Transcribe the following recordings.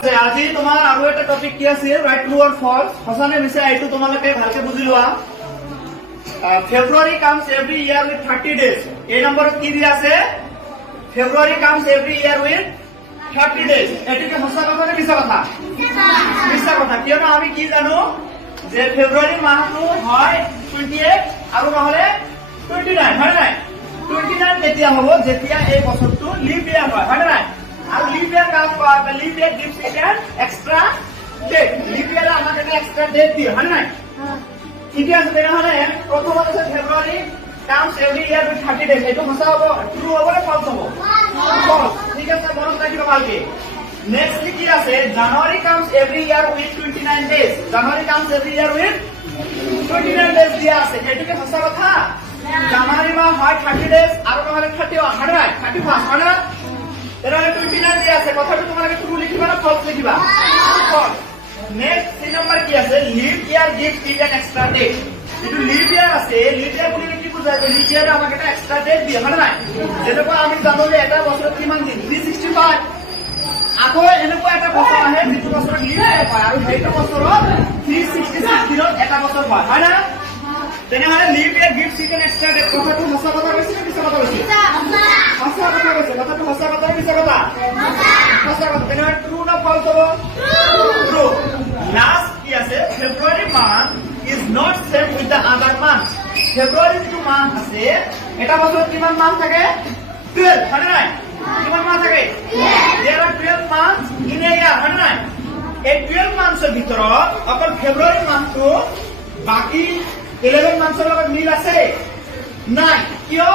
আজি তোমাৰ আৰু এটা টপিক কি আছিল ৰাইট ট্ৰু অৰ ফলছ সঁচানে মিছা এইটো তোমালোকে ভালকে বুজি লোৱা February comes every year with 30 days এই নম্বৰত কি দিয়া আছে February comes every year with 30 days এটিকে সঁচা কথা নে মিছা কথা মিছা কথা কিয়নো আমি কি জানো যে ফেব্ৰুৱাৰী মাহটো হয় 28 আৰু নহলে 29 হয় নাই 29 কেতিয়া হ'ব যেতিয়া এই বছৰটো লিপ ইয়াৰ হয় নাই আর লিপ ইয়ার কাজ পাবে leap year gives it an extra date leap year আমাদের এক্সট্রা ডেট দিয়ে হয় না ঠিক আছে তাহলে প্রথম হচ্ছে February comes every year with 30 days এটা ভাষা হবে ট্রু হবে না ফলস হবে ফলস ঠিক আছে মনে রাখবে কালকে নেক্সট কি আছে January comes every year with 29 days January comes every year with 29 days দিয়া আছে এটাকে ভাষা কথা জানুয়ারি মাস হয় 30 ডেজ আর নহলে 31 হয় না 31 হয় না এখানে 29 দিয়া আছে কথাটা তোমাকে ট্রু লিখিবা না ফলস লিখিবা ফলস নেক্সট 3 নাম্বার কি আছে leap year gives it an extra date এটু লিপ ইয়ার আছে লিপ ইয়ার বলি কি বুঝায় লিপ ইয়ার আমাকে একটা এক্সট্রা ডেট দিয়ে মানে না যেটা আমি জানো যে এটা বছর কিমান দিন 365 আকৌ এনেকুৱা এটা বছর আহে যেটো বছর লিপ ইয়ার পায় আর সেইটো বছর 366 দিনত এটা বছর পায় হয় না তেনেহলে leap year gives it an extra date কথাটো সঁচা কথা কৈছে না মিছা কথা কৈছে সঁচা কথা কৈছে কথাটো সঁচা কথা মিছা কথা সঁচা কথা তেনেহলে ট্রু না ফলস হ'ব ট্রু লাস্ট কি আছে February month is not same with the other month ফেব্রুয়ারি যেটো মাহ আছে এটা বছর কিমান মাহ থাকে 12 হয় না কিমান মাহ থাকে there are 12 months in a year হয় না এই 12 মান্থৰ ভিতৰত অকল ফেব্ৰুৱাৰী মাহটো বাকি 11 মান্থৰ লগত মিল আছে নাই কিয়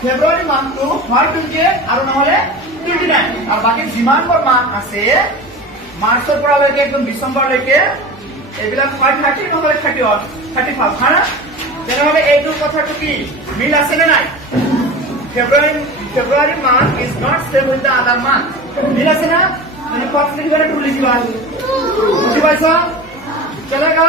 ফেব্ৰুৱাৰী মাহটো হয় 28 আৰু নহলে 29 আৰু বাকি যিমানবোৰ মাহ আছে মাৰ্চৰ পৰা লৈকে একদম ডিসেম্বৰ লৈকে এবিলাক 30 নহলে 35 হয় না তেনেহলে এইটো কথাটো কি মিল আছে নে নাই February month is not same with the other month মিল আছে না মানে ফলস লিখিবা ট্রু লিখিবা বুঝি পাইছা চলেগা